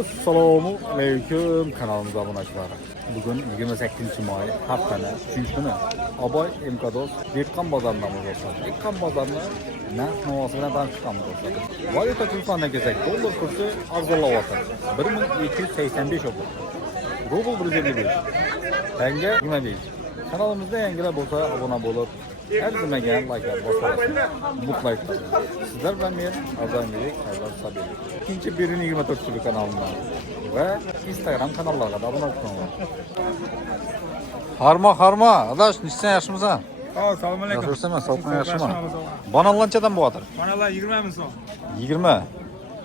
Assalomu alaykum kanalımıza abunachilari. Bugun 28-may haftaning 3-kuni. Aboy MKDOS Dehqon bozoridamiz do'stlar. Dehqon bozorini narx-navosi bilan tanishamiz do'stlar. Valyuta kursidan kelsak, dollar kursi arzonlayapti. 1285 oldu. Rubl 155. Tanga 25. Kanalimizda yangilar bo'lsa obuna bo'lib, arzimagan like bosasiz. Mutlaylik. Sizlar bilan men Azambelik, Aybar Sabir. İkinci birini 24 türlü kanalından ve Instagram kanallarına da abone olun. Harma, adaş, nişsen yaşımıza. Assalomu alaykum. Yaxshi emas, sotma yaxshimi? Bananlanchadan bo'ladir. Manalar 20 ming so'm. 20.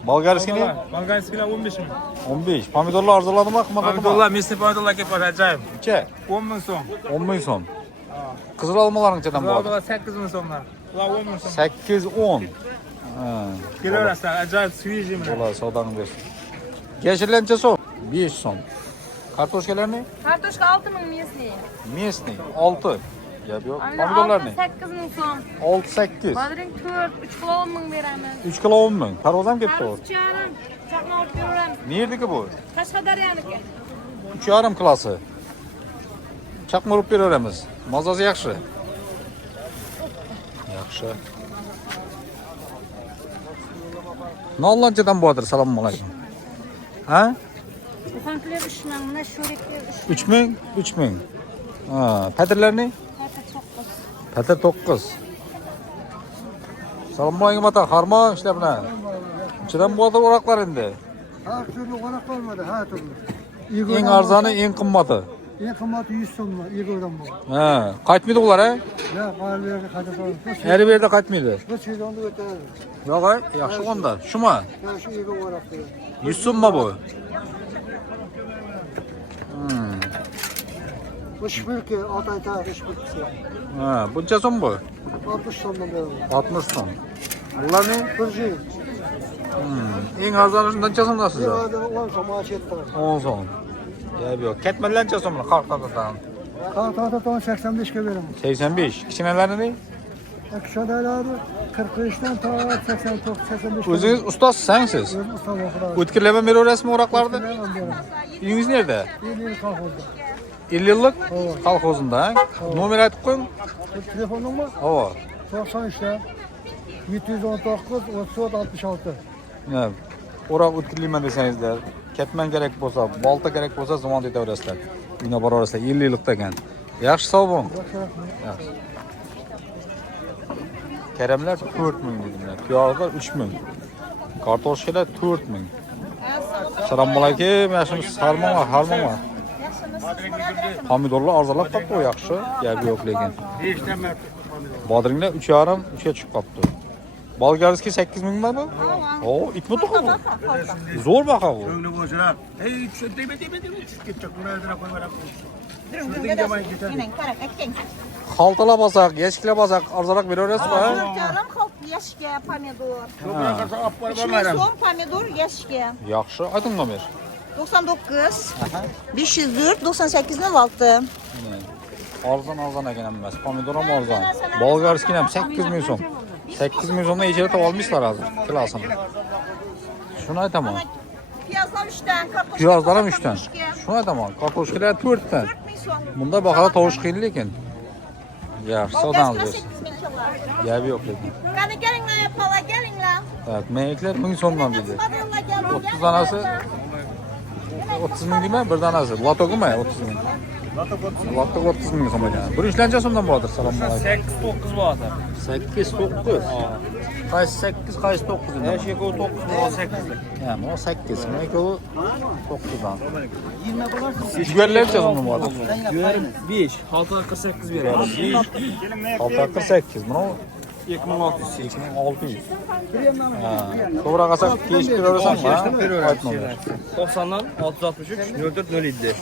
Bolgarskiy Bolgarskilar 15 ming. 15. Pomidorlar arzuladimi, qimmatmi? Pomidorlar, mesni pomidorlar kelib ajoyib. Necha? 10 ming so'm. 10 ming so'm. Qizil olmalarınchadan bo'ladir. Ular 8 ming so'mlar. Ular 10 ming so'm. 8-10. Kelaverasizlar, ajoyib свежий bilan. Bo'ladi, savdoni bersin. Yeşillancha so'm 5 so'm. Kartoshkalar ne? Kartoshka 6 ming mesli. Mesni 6. Gap yo'q. Pomidorlar ne? 8 ming so'm. 6-8. Badring 4, 3 kilo 10 ming beramiz. 3 kilo 10 ming. Parvoz ham ketdi o. 3,5 chaqma olib beraveramiz. Nerdeki bu? Qashqadaryaniki. 3,5 klası. Chaqma urib beraveramiz. Mazasi yaxshi. Yaxshi. Nollanchadan bo'ladir. Assalomu alaykum. Ha? Uxankilar 3 ming, mana sho'reklar 3 ming, 3 ming. Ha, patirlarni? Patir 9. Assalomu alaykum ata, harmo ishlar bilan. Ichidan bo'ladir o'roqlar endi. Her türlü olarak olmadı, her türlü. Eng arzoni, eng qimmati. En kıymeti 100 so'm Igor'dan bu. Ha, qaytmaydi ular, ha? Ya qayerlerde kadar olur. Eri berdi qaytmaydi. Bu çizonda öter. Yo'q, yaxshi onda. Shumi? Ya şu Igor olarak diyor. 100 so'mmi bu? Bu şifirki 6 ay tarih şifirkisi. Ha, buncha so'm bu? 60 so'mdan beri. 60 so'm. Ularni Burcu. eng arzoni shundancha so'mda Bir sizlar? ayda 10 so'm açet var. 10 so'm. Gap yo'q. Ketmalancha so'mni qarqatadan. Tahtadan 85 ke verim. 85. Kichkinalarini? Akşadayları 45'ten ta 89 85. O'zingiz ustozsiz, siz? Özüm ustam okular. O'tkirlama beraverasizmi o'roqlarni? Ben alıyorum. Uyingiz nerede? Bir kalkıldı. 50 yillik kolxozunda. Nomer aytib qo'ying. Telefonun mu? Havo. 93'te 719 34 66. Ya, o'roq o'tkirlayman desangizlar, ketman kerak bo'lsa, bolta kerak bo'lsa, zamon aytaverasizlar. Uyga boraverasizlar, 50 yillikda ekan. Yaxshi sog' bo'ling. Yaxshi. Karamlar 4 ming dedilar. Piyoqlar 3 ming. Kartoshkalar 4 ming. Assalomu alaykum, yaxshimisiz? Harmon. Pomidorlar arzonlab qoldi, yaxshi. Gap yo'q lekin. Bodringlar 3,5 3ga chiqib qoldi. Bolgarskiy 8 mingmi bu? Oo, itmi to'q bu? Zo'r baho bu. Ko'ngli bo'shlar. Ey, dema, tushib ketdik. Ulardan qo'yib Xaltalab olsak, yeshiklab olsak arzonroq beraverasizmi? 4,5 xalq yashikka pomidor. Ko'proq olib borib 3 ming olmayman. so'm pomidor yashikka. Yaxshi, ayting nomer. 99 504 98 06. Arzon ekan emas, pomidor ham arzon. Bolgarskiy ham 8 ming so'm. 8 ming so'mdan ichida topib olmishlar hozir klasini. Shuni aytaman. Piyozlar 3 dan, kartoshka. Piyozlar ham 3 dan. Shuni aytaman. Kartoshkalar 4 dan. 4 ming so'm. Bunda bahada tovush qiyin lekin. Yaxshi, savdan Bolgarskiy olasiz. 8 ming so'm. Gap yo'q lekin. Qani kelinglar, pala kelinglar. Evet, meyekler 1000 so'mdan dedi. Madallar kelinglar. 30 danasi 30 ming deyman, bir danasi. Latog'imi 30 ming. Latog 30 ming so'm ekan. Bir ishlancha so'mdan bo'ladir. Assalomu alaykum. 8-9 bo'ladi. 8-9. Qaysi 8, qaysi 9 dedi? Shekov 9 bo'ladi 8lik. Yani o 8, mekovi 9'dan. Jügerlerce so'mdan bo'ladir. 5, 648 beradi. 648, bunu 2600. 2600. Ha, to'g'ri qilsak, kechib beraversanmi? Aytmanglar. 90dan 663 04 07.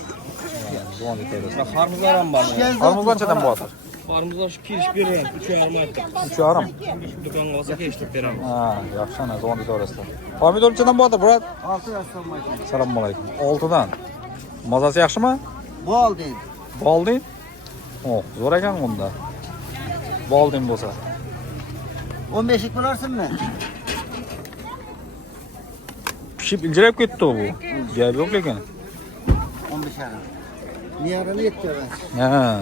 Zo'n aytaverasiz. Xarmizlar ham bor. Armuzlanchadan bo'ladir. Xarmizlar shu kelish beradi. 3,5 aytdik. 3,5. Do'konga olsa kelishtirib beramiz. Ha, yaxshi ana, zo'n aytaverasizlar. Pomidorchadan bo'ladir, brat. 6 yaştan başlıyor. Assalomu alaykum. 6dan. Mazasi yaxshimi? Baldin. Bolding? Oh, zo'r ekan bunda. Bolding bo'lsa. 15'lik bularsın mı? Pishib iljirab ketdi bu. Gap yok lekin. 15 yarim. Yarını yetti ben. Ha.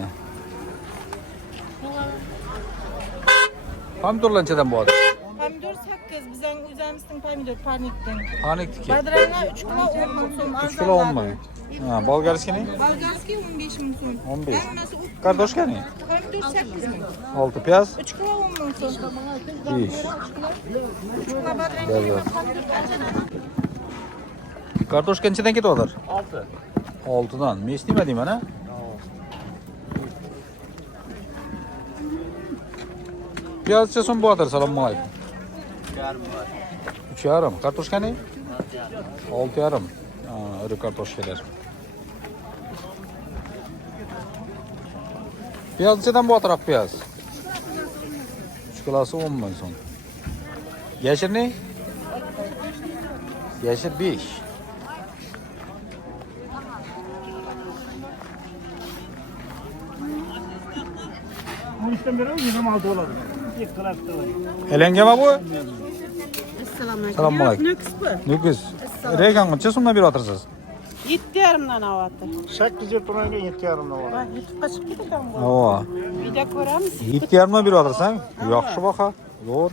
Pomidorlanchadan bo'ladi. Pomidor 8, bizden üzerimizden pomidor panikten. Panikniki. Badrana 3 kilo 10 ming so'm. 3 kilo 10 ming. Ha, bolgarskini? Bolgarskiy 15 ming so'm. 15. Damnasi Kartoshkani? pomidor 8 ming. 6 piyaz. 3 kilo 10 ming so'm. 5. 3 kilo badrana Güzel. pomidor qanchadan? Kartoshka nechadan ketyapti? 6. 6dan. Men eshitmadim ana. Piyazcha so'm bo'lar. Assalomu alaykum. 3,5. Kartoshkani? 6,5. Ha, iri kartoshkalar. Piyaz nechadan bo'lar piyaz? 3 kilosi 10 ming so'm. Yashirni? Yashir 5. Bu işten beri 26 oladı. İlk kılakta var. Elengema bu? Assalomu alaykum. Nukus. Regan qancha so'mdan beryapsiz? 7 yarimdan olyapti. 8 yıl sonra 7 yarımda var. Va, YouTube'ga chiqib ketgan bu. Ava. Video ko'ramiz. 7,5 beryapsan? Yaxshi baho. Zo'r.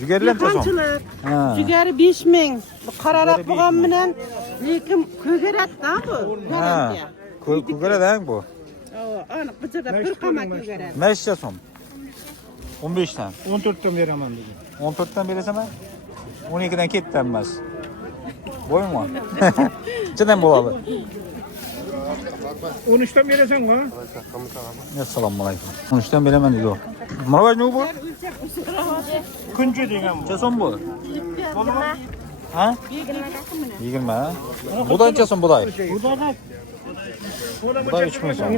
Jugarlar necha so'm? Qanchalar? Ha. Jugari 5 ming. Bu qararab bo'lgan bilan lekin ko'garadi-da bu. Ha. Garantiya. Ko'garadi bu. Aniq bitta bir qamat ko'garadi. Necha so'm? 15 dan. 14'ten veremem dedi. 14 dan berasanmi? 12 dan ketdi emas. Bo'ymi? Nechadan bo'ladi? 13'ten verirsen ha? Assalomu alaykum. 13 dan beraman dedi u. Marvaj ne bu? Kuncu degen bu. Necha so'm bu? Ha? 20. Ha? Buday necha so'm buday? Buday 3 ming so'm.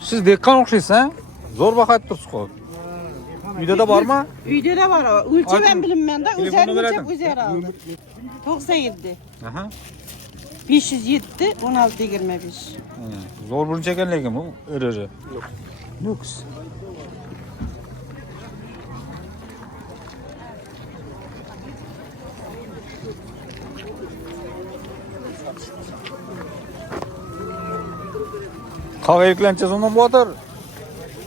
Siz dehqon o'xshaysiz, ha? Zo'r baho aytib tursiz-ku. Videoda bormi? Videoda bor. O'lchab ham bilmayman-da, Telefonni o'zlari beradim. o'lchab o'zlari oldi. 97 Aha. 507 16 25. Zo'r buruncha ekan lekin bu iri. Nuks. Qoq erklancha so'mdan bo'lar.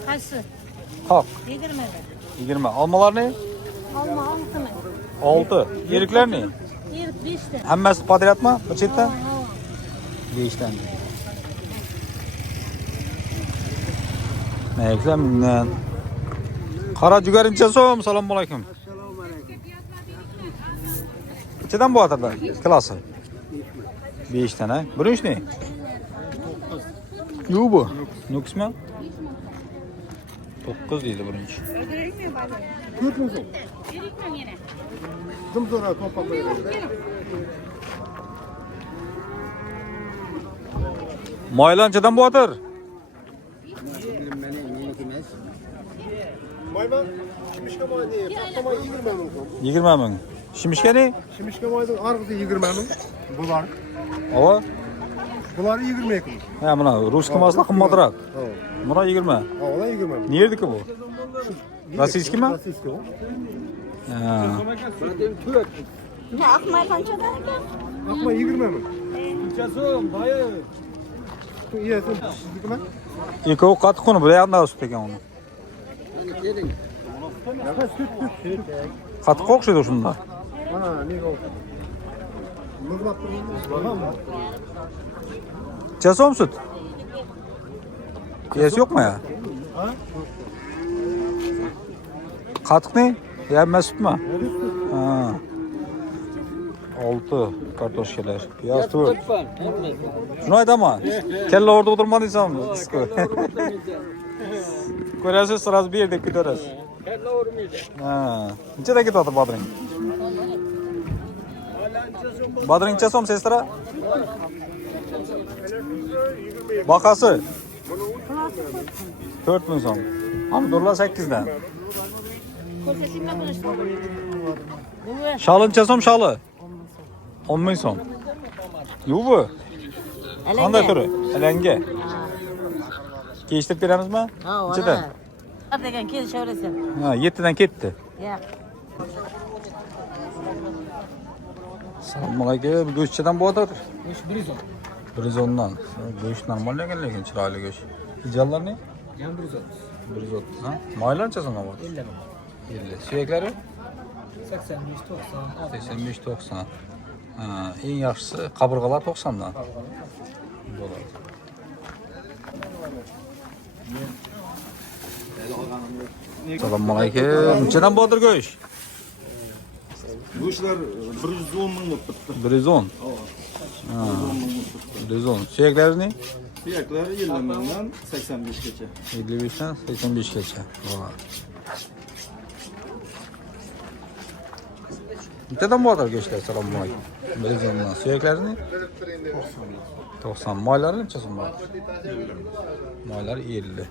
Qaysi? Qoq 20 da. 20. Olmalarni Olma 6 ming. 6. Eriklarni 5 da. hammasi podryadmi? Bir chetdan? 5 dan. Eriklar qora jugarincha so'm. Assalomu alaykum. Assalomu alaykum. Nechadan bo'lar klasi? 5 dan, ha? Birinchi ne? Yo'q bu. Nuksmi? 9 deydi birinchi. Tutmusun. Zımzora topa koyalım. Moylanchadan bo'lar. Mayman, şimişke maydı, patlama 20 ming so'm. 20 ming. Shimishkani? Şimişke maydı argısı 20 ming. Bular. Ava. Bular 20 ekin. Ha, mana ruskiy masla qimmatroq. Ha. Mana 20. Ha, ola 20 ming. Nerdiki bu? Rossiyskimi? Rossiyski o. Ha. Ya akmay qanchadan ekan? Akma 20 ming. İyi, sizniki mi? Ikkovi qattiq quni, bu yoqdan o'sib ekan uni. Qattiq o'xshaydi shunda. Ana, ne oldu? Mızlap durun. Necha so'm sut? Yes yo'qmi ya? Qatiq ne? Yamma sutmi? Ha. 6 kartoshkalar. Piyoz 4. Shuni aytaman. Kalla o'rda o'tirmadingizmi? Ko'rasiz, sразу bu yerda ko'tarasiz. Kalla o'rmaydi. Ha. Nechadan ketyapti bodring? Bodring necha so'm, sestra? Bakası 4 ming so'm. Pomidorlar 8 dan. Ko'rsatishimdan bo'lishdi. Shalı necha so'm shalı? 10 ming so'm. Yo'q bu. Qanday turi? Alanga. Kechtirib beramizmi? Nechadan? degan kelishaverasizlar. Ha, 7 dan ketdi. Ya. Assalomu alaykum. Go'shtchidan bo'ladir. Go'sht 110. 110dan. Go'sht normal ekan lekin chiroyli go'sht. Ijallarni Ham 130. 130. Ha? Maylancha so'mga bor. 50 ming. 50. Suyaklari 85 90. 85 90. Ha, eng yaxshisi qabırğalar 90dan. Bo'ladi. Assalomu alaykum. Nechadan bo'ladir go'sht? Go'shtlar 110 ming bo'lib bitta. 110. Ha. 110. Suyaklarini Suyaklari 50 mingdan 85 gacha. 55 dan 85 gacha. Bo'ladi. Nechadan bo'ladir go'shtlar? Assalomu alaykum. 110 dan. Suyaklarini 90. Moylari necha so'm bo'ladi? Moylari 50.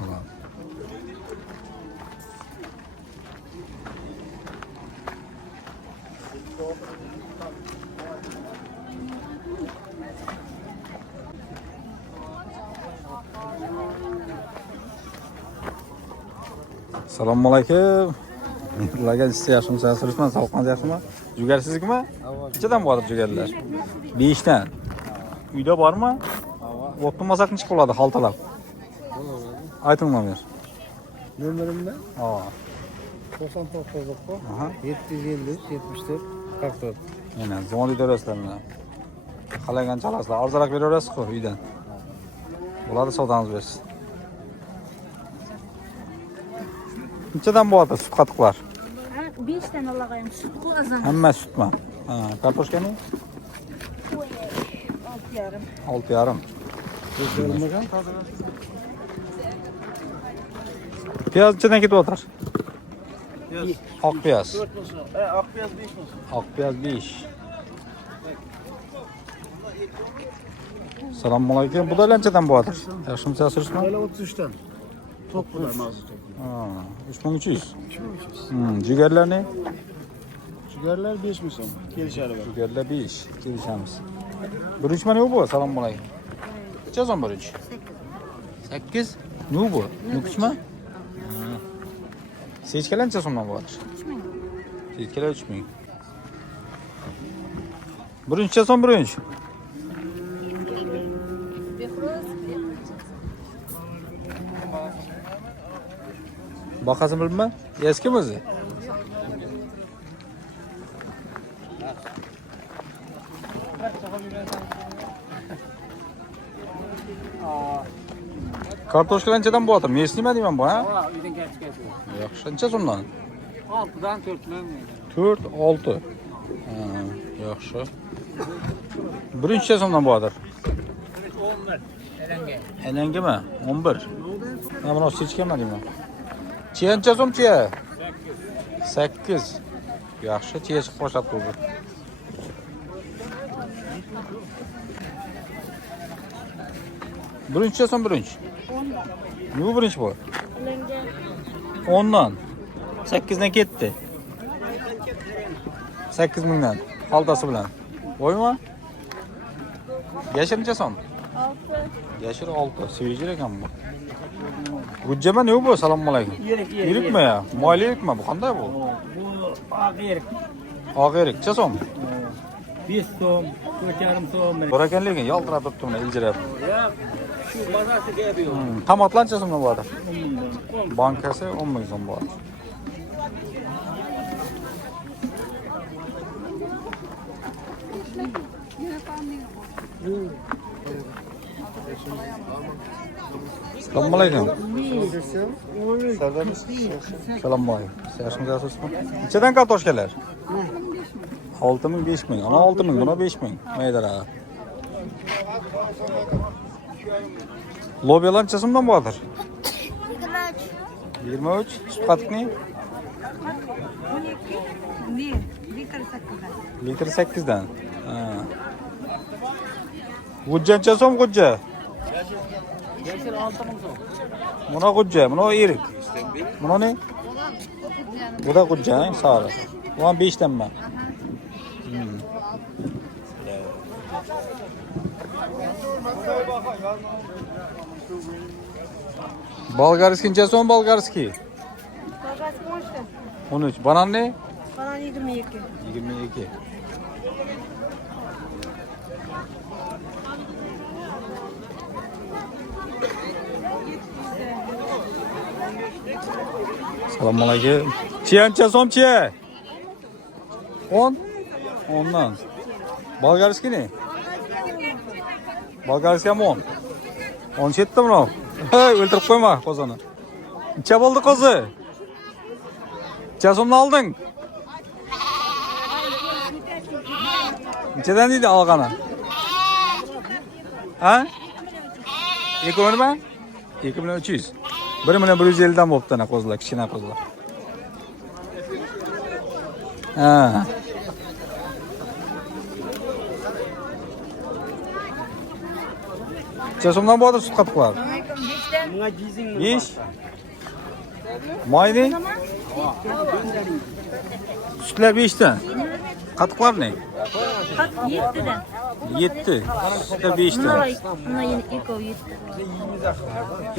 Bo'ladi. Assalomu alaykum. Ularga siz yaxshimi, siz yaxshimisizmi? Sog'liqingiz yaxshimi? Jugar siznikimi? Nechadan bo'ladir jugarlar? 5 dan. Uyda bormi? O'tmasak nechta bo'ladi xaltalab? Ayting nomer. Nomerimda Ha. 99 Aha. 750 74 44. Mana zamonli to'rasizlar mana. Qalagancha olasizlar. Arzonroq beraverasiz-ku uydan. Bo'ladi, savdangiz bersin. Nechadan bo'ladi sut qatiqlar? 5 dan olag'ayim. Sutku azam. Hamma sutmi? Ha, kartoshkani 6,5. 6,5. Görmegen tadı. Piyaz nechadan ketyapti? Oq piyaz. Oq piyaz 5 ming. Oq piyaz 5. Assalomu alaykum. Bu da nechadan bo'ladi? Yaxshimisiz, yaxshimisizmi? Böyle 33'ten. Top bu da nazlı top. Ha, 3300. Jigarlarni? Cigerler 5 mi son? Gelişeri var. Jigarlar 5. Kelishamiz. Birinchi mana bu. Assalomu alaykum. Necha so'm birinchi? 8. Ne bu? Nukusmi? Sechkalar necha so'mdan bo'ladi? 3000. Sechkalar 3000. Birinchi necha so'm birinchi? Bakasını bilmem. Eski mi o'zi? Kartoshkalar nechadan bo'ladir? Mesnimi deyman bu, ha? Ha, uydan kelib chiqadi. Yaxshi. Necha so'mdan? 6dan 4 ming. 4, 6. Ha, yaxshi. Birinchi necha so'mdan bo'ladir? 11. Elanga. Enangimi? 11. Ha, mana sechkami deyman. Chiya necha so'm chiya? 8. Yaxshi, chiya chiqib boshlab qo'ydi. Birinchi necha so'm birinchi? 10. Nima birinchi bu? Elanga 10dan. 8dan ketdi. 8 mingdan. Xaltasi bilan. Qo'yma. Yashir necha so'm? 6. Yashir 6. Svejir ekan bu. Gujjama ne bu? Assalomu alaykum. Yirikmi ya? Moyliylikmi bu? Qanday bu? Bu oq erik. Oq erik necha so'm? 5 so'm, 4,5 so'm. Bor ekan lekin yaltirab turibdi mana iljirab. Ya, shu bozorda gap yo'q. Tomatlar necha so'mdan bo'ladi? Bankasi 10 ming so'm bo'ladi. Assalomu alaykum. Assalomu alaykum. Yaxshimisiz, yaxshimisizmi? Nechadan kartoshkalar? 6 ming, 5 ming. Ana 6 ming, buna 5 ming. Maydara. Lobyalar necha so'mdan bo'ladir? 23. Sut qatiqni? 12. Litr 8 dan. Ha. Gujja necha so'm gujja? Yashir 6 ming so'm. Buna gujja, buna erik. Buna ne? Bu da gujja, sağ Bu an 5 dan ben. Bolgarskiy necha so'm bolgarskiy? 13. Banan ne? Bana Bundan 22. 22. Assalomu alaykum. Chiyancha so'mchi? 10? 10dan. Bolgarskiy ne? Bolgarskiy ham 10. 10 chetda bunov. Hey, o'ltirib qo'yma qozoni. Necha bo'ldi qozi? Necha so'mni olding? Nechadan deydi olgani? Ha? 2 nima? 2300. 1.150 dan bo'pti ana qo'zlar, kichkina qo'zlar. Ha. Necha so'mdan bo'ladi sut qatiqlar? 5. Mayni? Sutlar 5 dan. Qatiqlar ne? 7'den. 7. Sutlar 5 dan. Buna yine ilk o 7.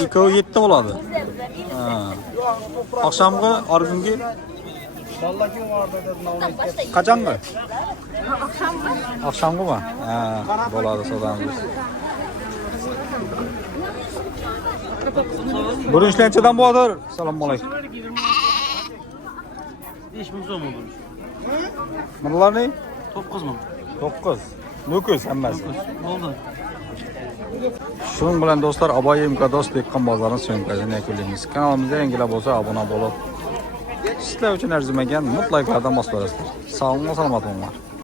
Ikkovi 7 bo'ladi. Ha. Oqshomgi, orgungi qachongi? Oqshomgimi? Ha, bo'ladi sodamiz. Birinchilanchadan bo'ladir. Assalomu alaykum. 5000 so'm bo'ldi. Bularni 9 ming. 9. Nukus hammasi. Bo'ldi. Shuning bilan do'stlar, Aboy Imkados dehqon bozorining syomkasini yakunlaymiz. Kanalimizga yangilar bo'lsa obuna bo'lib, sizlar uchun arzimagan mutlaqo yordam bosib berasizlar. Sog'lik, salomat bo'linglar.